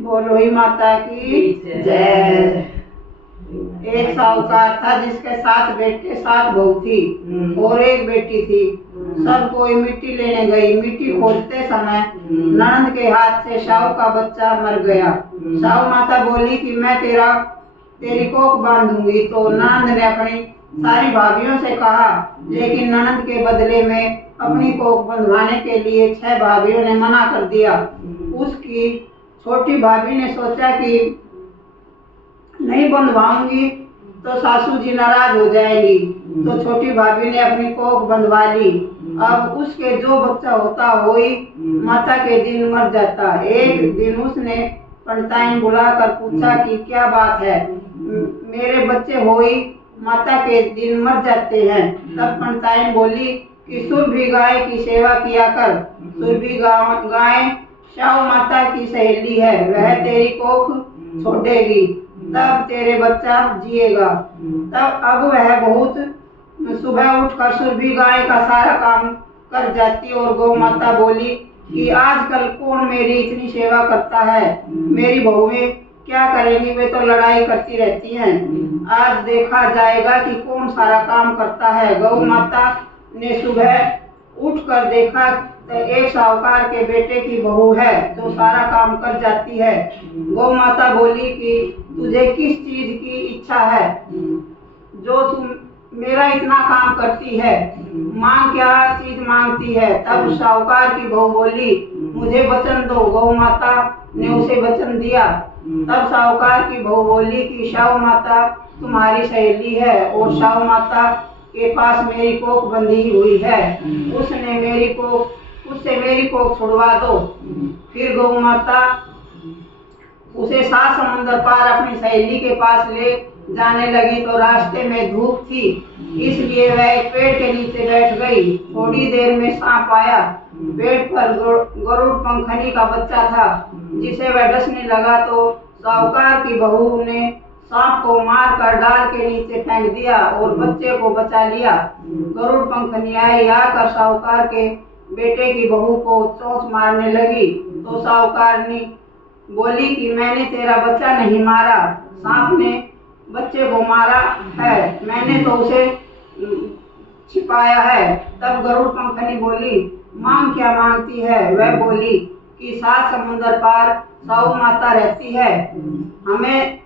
बोलो ही माता की जय। एक साहूकार था जिसके 7 बेटे 7 बहू थी और एक बेटी थी। सब कोई मिट्टी लेने गई। मिट्टी खोदते समय ननद के हाथ से साहू का बच्चा मर गया। साहू माता बोली कि मैं तेरी कोख बांधूंगी। तो ननद ने अपनी सारी भाभियों से कहा, लेकिन ननद के बदले में अपनी कोख बंधवाने के लिए 6 भाभियों ने मना कर दिया। उसकी छोटी भाभी ने सोचा कि नहीं बंधवाऊंगी तो सासू जी नाराज हो जाएंगी, तो छोटी भाभी ने अपनी कोख बंधवा ली। अब उसके जो बच्चा होता होई माता के दिन मर जाता। एक दिन उसने पंडिताइन बुलाकर पूछा कि क्या बात है, मेरे बच्चे होई माता के दिन मर जाते हैं। तब पंडिताइन बोली कि सुरभि गाय की सेवा किया कर। सुरभि गाय साहू माता की सहेली है, वह तेरी कोख छोड़ेगी, तब तेरे बच्चा जिएगा। तब अब वह बहुत सुबह उठकर सुरभि गाय का सारा काम कर जाती और गौ माता बोली कि आजकल कौन मेरी इतनी सेवा करता है, मेरी बहुएं क्या करेंगी, वे तो लड़ाई करती रहती हैं। आज देखा जाएगा कि कौन सारा काम करता है। गौ माता ने सुबह उठकर देखा तो एक साहूकार के बेटे की बहू है जो सारा काम कर जाती है। गौ माता बोली कि तुझे किस चीज की इच्छा है जो तुम मेरा इतना काम करती है, मांग, क्या चीज मांगती है। तब साहूकार की बहू बोली मुझे वचन दो। गौ माता ने उसे वचन दिया। तब साहूकार की बहू बोली कि साहू माता तुम्हारी सहेली है और साहू माता के पास मेरी कोख बंधी हुई है, उससे मेरी कोख छुड़वा दो। फिर गौ माता उसे 7 समुंदर पार अपनी सहेली के पास ले जाने लगी तो रास्ते में धूप थी, इसलिए वह एक पेड़ के नीचे बैठ गई। थोड़ी देर में सांप आया। पेड़ पर गरुड़ पंखनी का बच्चा था जिसे वह डसने लगा तो साहूकार की बहू ने सांप को मार कर डाल के नीचे फेंक दिया और बच्चे को बचा लिया। गरुड़ पंखनी आई, आकर साहूकार के बेटे की बहू को चोंच मारने लगी तो साहूकारनी बोली कि मैंने तेरा बच्चा नहीं मारा, सांप ने बच्चे को मारा है, मैंने तो उसे छिपाया है। तब गरुड़ पंखनी बोली मांग, क्या मांगती है। वह बोली कि 7 समुंदर पार साहू माता रहती है, हमें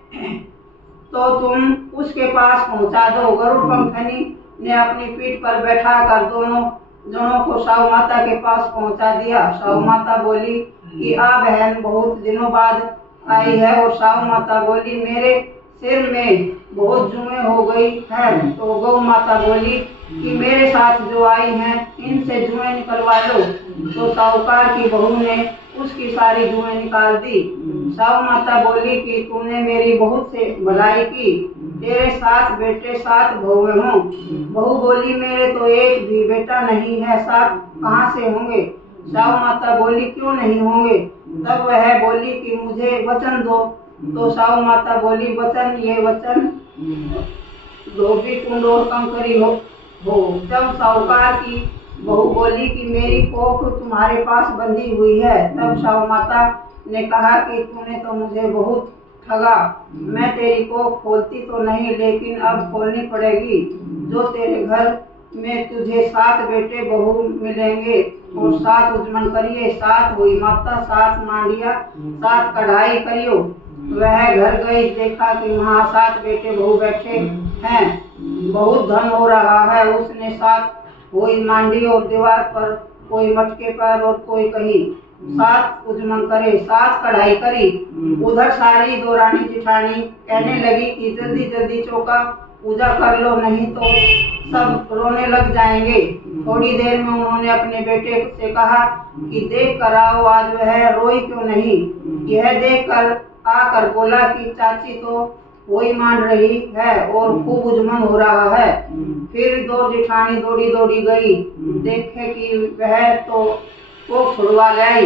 तो तुम उसके पास पहुंचा दो। गरुड़ पंखनी ने अपनी पीठ पर बैठा कर दोनों जनों को साहू माता के पास पहुंचा दिया। साहू माता बोली कि आ बहन बहुत दिनों बाद आई है। और साहू माता बोली मेरे सिर में बहुत जुएं हो गई है। तो गौ माता बोली कि मेरे साथ जो आई हैं इनसे जुएं निकलवा लो। तो साहूकार की बहू ने उसकी सारी जुएं निकाल दी। साहू माता बोली कि तूने मेरी बहुत से भलाई की, तेरे 7 बेटे 7 बहुएं हों। बहू बोली मेरे तो एक भी बेटा नहीं है, 7 कहाँ से होंगे। साहू माता बोली क्यों नहीं होंगे। तब वह बोली कि मुझे वचन दो। तो साहू माता बोली वचन, ये वचन धोबी कुंड और कंकरी हो। जब साहूकार की बहू बोली कि मेरी कोख तुम्हारे पास बंधी हुई है, तब साहू माता ने कहा कि तूने तो मुझे बहुत ठगा, मैं तेरी कोख खोलती तो नहीं लेकिन अब खोलनी पड़ेगी। जो तेरे घर में तुझे 7 बेटे बहू मिलेंगे और 7 उजमन करिए, 7 हुई माता, 7 मांडिया, 7 कढ़ाई करियो। वह घर गई, देखा कि वहाँ 7 बेटे बहू बैठे हैं, बहुत धन हो रहा है। उसने 7 हुई मांडी और दीवार पर कोई मटके पर और कोई कहीं 7 उजमन करे, 7 कढ़ाई करी। उधर सारी दो रानी जिठानी कहने लगी कि जल्दी जल्दी चौका पूजा कर लो, नहीं तो सब रोने लग जाएंगे। थोड़ी देर में उन्होंने अपने बेटे से कहा कि देख कर आओ आज वह रोई क्यों नहीं। यह देख कर आकर बोला कि चाची तो वही मान रही है और खूब उजमन हो रहा है। फिर 2 जिठानी दौड़ी दौड़ी गई, देखे कि वह तो कोख छुड़वा लाई।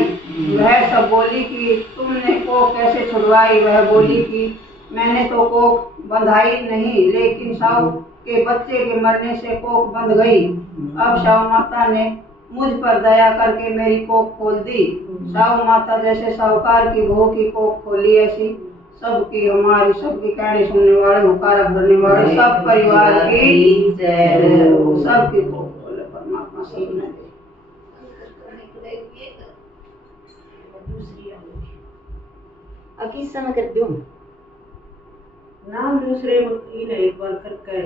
वह सब बोली कि तुमने कोख कैसे छुड़वाई? वह बोली कि मैंने तो कोख बंधाई नहीं, लेकिन साहू के बच्चे के मरने से कोख बंध गई। अब साहू माता ने मुझ पर दया करके मेरी कोख खोल दी। साहू माता जैसे साहूकार की बहू की कोख खोली, ऐसी सबकी हमारी सबकी कहानी सुनने वाले, हुकारा भरने वाले सब परिवार की सबकी कोख खोले परमात्मा सबने दे। अब किस समय करते हो नाम दूसरे एक बार करके